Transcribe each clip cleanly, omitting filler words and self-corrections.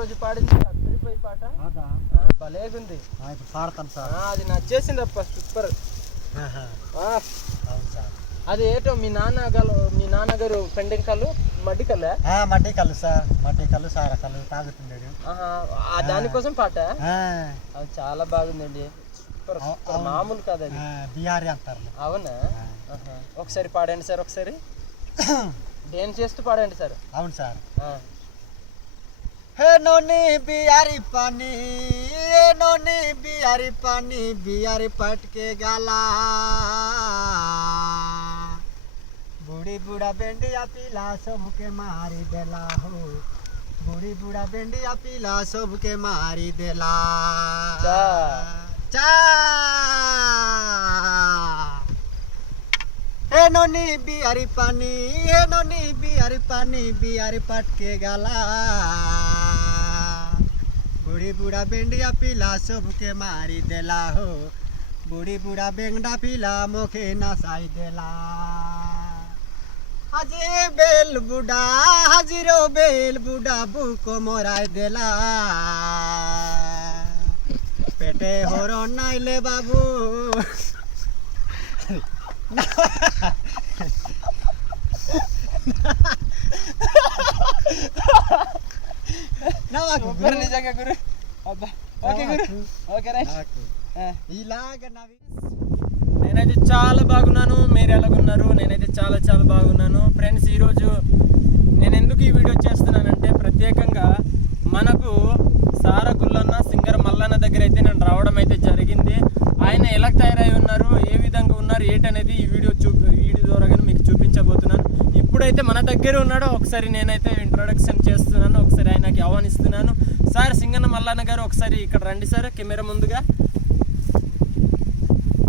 రోజు పాడింది అద్దరిపోయి పాట భలేగుంది. ఇప్పుడు పాడతాను సార్. అది నచ్చేసింది అప్ప, సూపర్. అది ఏటో మీ నాన్నగారు పెండెంకల్లు మడ్డి కల్లు సార్, మడ్డి కల్లు సార కల్లు తాగుతుండేది. దానికోసం పాట అది చాలా బాగుందండి, సూపర్ సూపర్, మామూలు కాదు అది. బిహారీ అంటారు. అవునా? ఒకసారి పాడండి సార్, ఒకసారి డాన్స్ చేస్తూ పాడండి సార్. అవును సార్. हे नोनी बिहारी पानी, हे नोनी बिहारी पानी, बिहारी पट के गाला, बूढ़ी बूढ़ा बेंडिया पीला सबके मारी देला हो, बूढ़ी बूढ़ा बेंडिया पीला सबके मारी देला चा चा। हे नोनी बिहारी पानी, हे नोनी बिहारी पानी, बिहारी पट के गाला, बूढ़ी बूढ़ा बेंडिया पीला सबके मारी देला हो, बूढ़ी बूढ़ा बेंगडा पीला मोखे नसाई देला, हाजी बेल बूढ़ा हाजिरो बेल बूढ़ा बुको मोराई देला, पेटे होरो नाइले बाबू నిజంగా గురు. ఓకే గురు, ఓకే రైట్. నేనైతే చాలా బాగున్నాను, మీరు ఎలాగున్నారు? నేనైతే చాలా చాలా బాగున్నాను ఫ్రెండ్స్. ఈరోజు నేను ఎందుకు ఈ వీడియో చేస్తున్నానంటే ప్రత్యేకంగా మనకు సారగుల్లన్న సింగర్ మల్లన్న దగ్గర అయితే నేను రావడం అయితే జరిగింది. ఆయన ఎలా తయారై ఉన్నారు, ఏ విధంగా ఉన్నారు, ఏంటనేది ఈ వీడియో ద్వారా మీకు చూపించబోతున్నాను. ఇప్పుడైతే మన దగ్గర ఉన్నాడో ఒకసారి నేనైతే ఇంట్రొడక్షన్ చేస్తున్నాను, ఒకసారి ఆయనకి ఆహ్వానిస్తున్నాను. సార్ సింగన్న మల్లన్న గారు ఒకసారి ఇక్కడ రండి సార్, కెమెరా ముందుగా.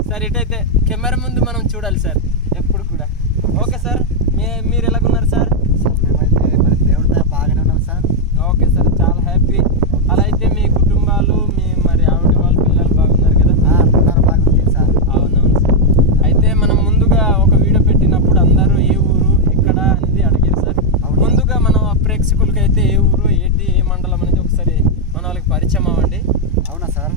సార్ ఇటైతే కెమెరా ముందు మనం చూడాలి సార్ ఎప్పుడు కూడా. ఓకే సార్, మీరు ఎలాగున్నారు సార్? బాగానే ఉన్నాం సార్. ఓకే సార్, చాలా హ్యాపీ. అలా అయితే మీ కుటుంబాలు, మీ మరి ఆవిడ వాళ్ళ పిల్లలు బాగున్నారు కదా? బాగుంది సార్. అవునవును సార్. అయితే మనం ముందుగా ఒక వీడియో పెట్టినప్పుడు అందరూ ఏ ఊరు ఎక్కడ అనేది అడిగారు సార్. ముందుగా మనం ప్రేక్షకులకి అయితే ఏ ఊరు ఏంటి ఏ మండలం అనేది ఒకసారి మన వాళ్ళకి పరిచయం అవ్వండి. అవునా సార్?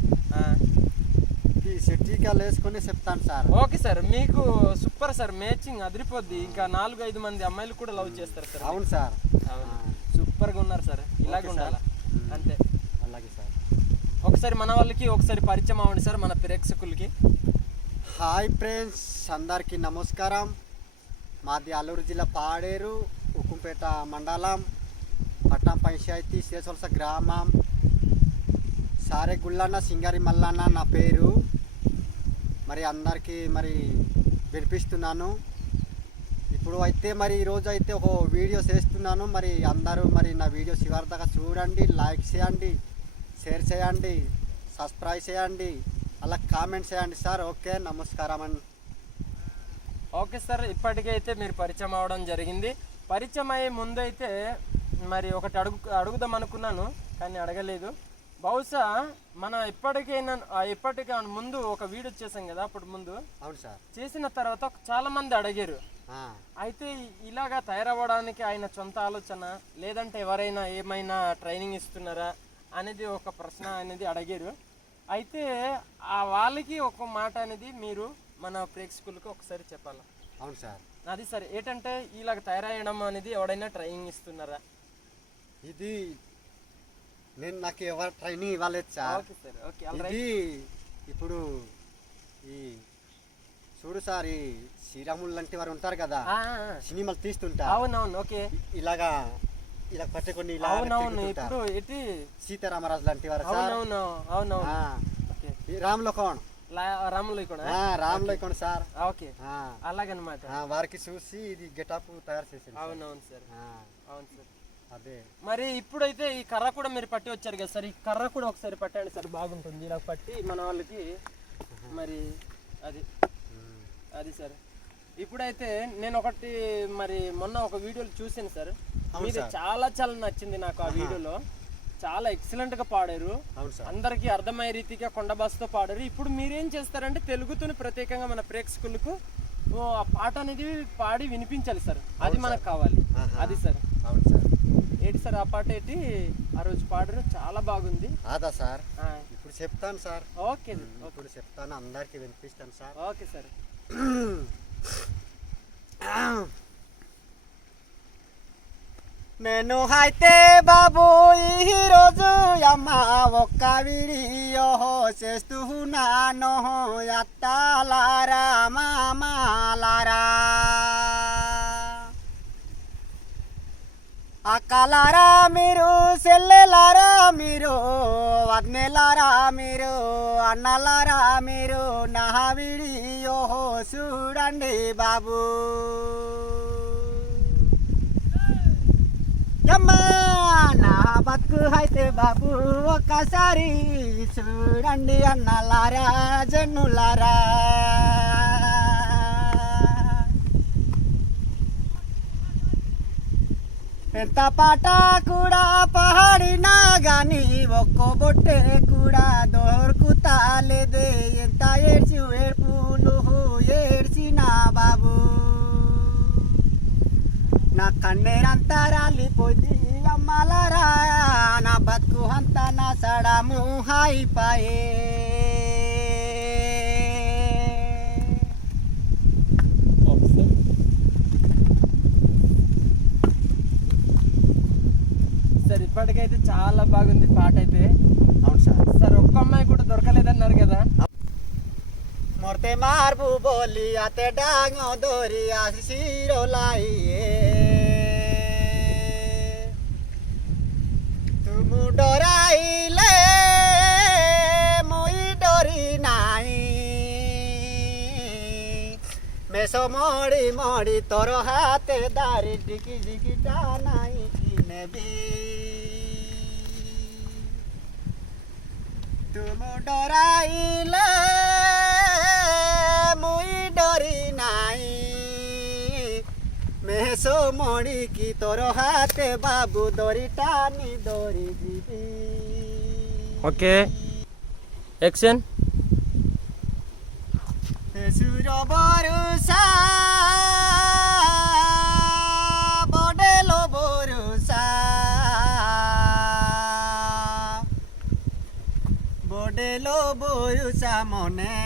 సెట్టికాలు వేసుకొని చెప్తాను సార్. ఓకే సార్, మీకు సూపర్ సార్, మ్యాచింగ్ అదిరిపోద్ది. ఇంకా 4-5 మంది అమ్మాయిలు కూడా లవ్ చేస్తారు సార్. అవును సార్, అవును, సూపర్గా ఉన్నారు సార్. ఇలాగే ఉండాలి అంతే. అలాగే సార్. ఒకసారి మన వాళ్ళకి ఒకసారి పరిచయం అవ్వండి సార్, మన ప్రేక్షకులకి. హాయ్ ఫ్రెండ్స్, అందరికీ నమస్కారం. మాది అల్లూరు జిల్లా పాడేరు, ఉక్కుంపేట మండలం, పట్టం పంచాయతీ, శేషవలస గ్రామం. సారెగుల్లన్న సింగారి మల్లన్న నా పేరు. మరి అందరికీ మరి వినిపిస్తున్నాను. ఇప్పుడు అయితే మరి ఈరోజు అయితే ఒక వీడియో చేస్తున్నాను. మరి అందరూ మరి నా వీడియో చివరిదాకా చూడండి, లైక్ చేయండి, షేర్ చేయండి, సబ్స్క్రైబ్ చేయండి, అలా కామెంట్ చేయండి సార్. ఓకే, నమస్కారం అండి. ఓకే సార్, ఇప్పటికైతే మీరు పరిచయం అవడం జరిగింది. పరిచయం అయ్యే ముందైతే మరి ఒకటి అడుగుదాం అనుకున్నాను కానీ అడగలేదు. బహుశా మనం ఇప్పటికైనా ముందు ఒక వీడియో చేసాం కదా, అప్పుడు ముందు. అవును సార్. చేసిన తర్వాత చాలా మంది అడిగారు, అయితే ఇలాగా తయారవ్వడానికి ఆయన సొంత ఆలోచన లేదంటే ఎవరైనా ఏమైనా ట్రైనింగ్ ఇస్తున్నారా అనేది ఒక ప్రశ్న అనేది అడిగారు. అయితే ఆ వాళ్ళకి ఒక మాట అనేది మీరు మన ప్రేక్షకులకు ఒకసారి చెప్పాలా? అవును సార్. అది సరే, ఏంటంటే ఇలాగ తయారయ్యడం అనేది ఎవడైనా ట్రైనింగ్ ఇస్తున్నారా? ఇది నాకు ఎవరు ట్రైనింగ్ ఇవ్వలేదు సార్. ఇది ఇప్పుడు ఈ చూడు సార్, ఈ శ్రీరాములు లాంటి వారు ఉంటారు కదా, సినిమాలు తీస్తుంటారు. అవునవును. ఓకే, ఇలా పట్టుకొని ఇప్పుడు సీతారామరాజు లాంటి వారు. అవునవును. రామ్లోకొండ సార్. ఓకే, అలాగనమాట. వారికి చూసి ఇది గెటప్ తయారు చేసింది. అవునవును సార్. అవును సార్. అదే మరి ఇప్పుడైతే ఈ కర్ర కూడా మీరు పట్టి వచ్చారు కదా సార్, ఈ కర్ర కూడా ఒకసారి పట్టండి సార్, బాగుంటుంది. ఇలా పట్టి మన వాళ్ళకి మరి అది సార్. ఇప్పుడైతే నేను ఒకటి మరి మొన్న ఒక వీడియోలో చూసాను సార్, మీది చాలా చాలా నచ్చింది నాకు. ఆ వీడియోలో చాలా ఎక్సలెంట్ గా పాడారు, అందరికి అర్థమయ్యే రీతిగా కొండ బాస్తో పాడారు. ఇప్పుడు మీరేం చేస్తారంటే తెలుగుతోని ప్రత్యేకంగా మన ప్రేక్షకులకు ఆ పాట అనేది పాడి వినిపించాలి సార్, అది మనకు కావాలి. అది సార్. ఏంటి సార్ ఆ పాట ఏంటి ఆ రోజు పాడరు చాలా బాగుంది. అదా సార్, ఆ, ఇప్పుడు చెప్తాను సార్. ఓకే ఇప్పుడు చెప్తాను, అందరికీ వినిపిస్తాను సార్. Okay sir. నేను అయితే బాబు ఈరోజు అమ్మ ఒక్క వీడియో చేస్తున్నాను. అత్తాలారా మామాలారా అక్కలారా మీరు, చెల్లెలారా మీరు, వదినెలారా మీరు, అన్నలారా మీరు నా వీడియో చూడండి బాబు. అమ్మా నా బతుకు అయితే బాబు ఒక్కసారి చూడండి అన్నలారా జన్నులారా. ఎంత పాట కూడా పాడినా గాని ఒక్కో బొట్టే కూడా దొరుకుతాలేదే. ఎంత ఏడ్చి ఏడ్పులు ఏడ్చినా బాబు, నా కన్నేరంతా రాలిపోయింది అమ్మలారా. నా బతుకు అంతా నా సడము అయిపోయే. సార్ ఇప్పటికైతే చాలా బాగుంది పాట అయితే. అవును సార్. సార్ ఒక్క అమ్మాయి కూడా దొరకలేదన్నారు కదా. मोरते मारबू बोली आते डांगो दोरी आशीरो लाइए. तुम डराइले मुई डरी नाई. मेसो मोड़ी मोड़ी तोरो हाथे दारी डिकी डिकी डानाई किने भी. तुम डराइले मुई डरी नाई. मेसो मोड़ी की तोरो हाथे बाबू दोरी टानी दोरी जीवी. Okay action. सुरो बरुसा बडेलो बरुसा बडेलो बरुसा मने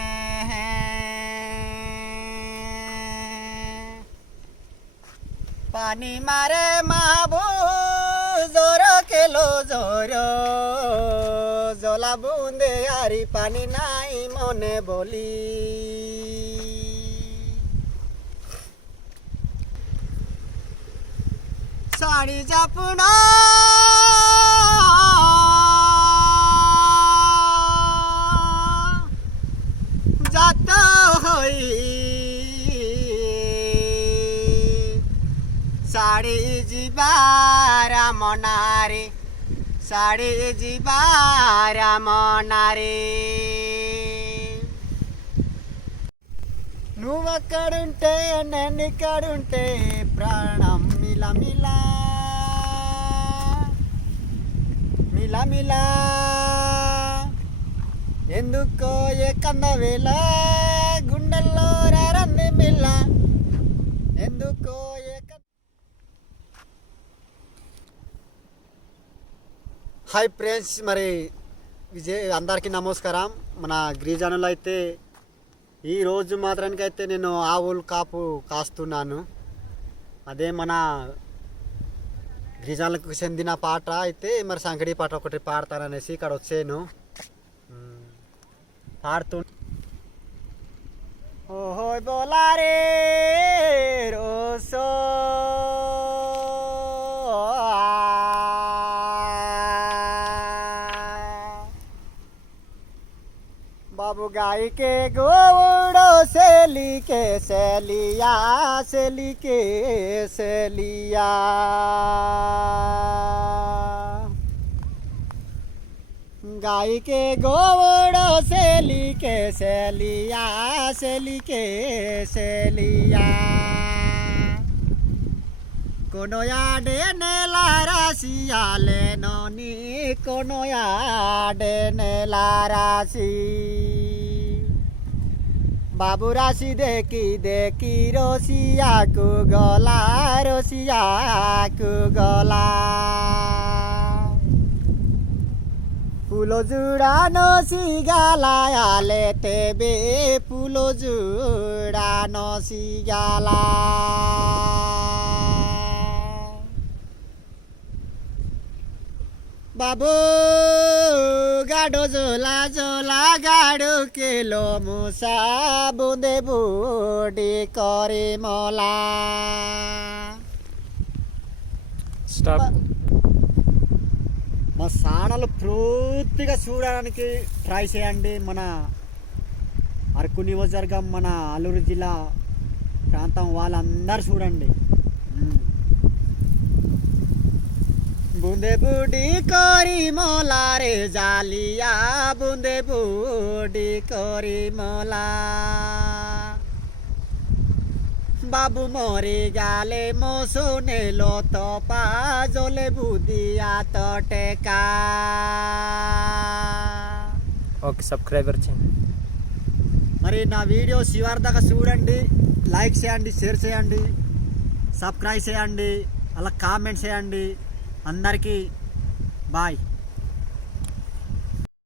पानी मारे माबू जोरो केलो जोरो जला बुंदे यारी पानी नाई मने बोली. साड़ी जापुना जाता होई. साड़ी जीबारा मनारे साड़ी जीबारा मनारे. నువ్వక్కడుంటే నేను ఇక్కడుంటే ప్రాణం మిలా మిలా మిలా మిలా. ఎందుకో ఎకంద వేళ గుండెల్లో రంది మిల్ల. ఎందుకో హాయ్ ఫ్రెండ్స్, మరి అందరికీ నమస్కారం. మన గిరిజనులు అయితే ఈరోజు మాత్రానికి అయితే నేను ఆవులు కాపు కాస్తున్నాను. అదే మన గిరిజనులకు చెందిన పాట అయితే మరి సంకడి పాట ఒకటి పాడతాననేసి ఇక్కడ వచ్చాను. పాడుతూ ఓహో బోలారే రోసో बाबू गाय के गोवड़ो सेली के सेलिया सेली के सेलिया. गाय के गोवड़ो सेली के सेलिया सेली के सेलिया. कोनो याडे नेला राशिया ले नोनी कोनो याडे नेला राशि. बाबू राशि देखी रसिया को गला फुलो जुड़ा नसी गाला आले तेबे फुलो जुड़ा नसी गाला बाबू गाडो झोला झोला गाडो केलो मुसा बुंदे बूडी करे मोला స్టాప్. మా ఛానల్ పూర్తిగా చూడడానికి ట్రై చేయండి. మన అరకు నియోజకవర్గం మన అల్లూరు జిల్లా ప్రాంతం వాళ్ళందరూ చూడండి. బూందే బూడి కోరి మోలా రే జాలియా బూందే బూడి కోరి మోలా बाबू मोरी गाले मोसो नेलो तो पाजोले बुदिया तो टेका ఓకే, సబ్స్క్రైబర్ చేయండి. మరి నా వీడియో చివరి దాకా చూడండి, లైక్ చేయండి, షేర్ చేయండి, సబ్స్క్రైబ్ చేయండి, అలా కామెంట్ చేయండి. అందరికీ బాయ్.